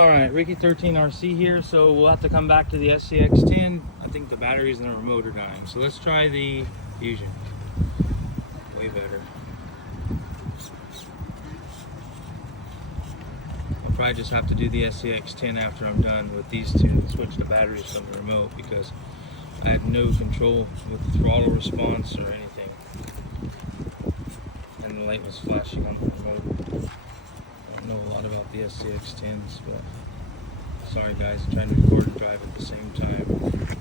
Alright, Ricky 13 RC here, so we'll have to come back to the SCX10. I think the batteries in the remote are dying. So let's try the Fusion. Way better. I'll probably just have to do the SCX10 after I'm done with these two and switch the batteries from the remote because I had no control with the throttle response or anything. And the light was flashing on the remote. I don't know a lot about the SCX10s, but sorry guys, I'm trying to record and drive at the same time.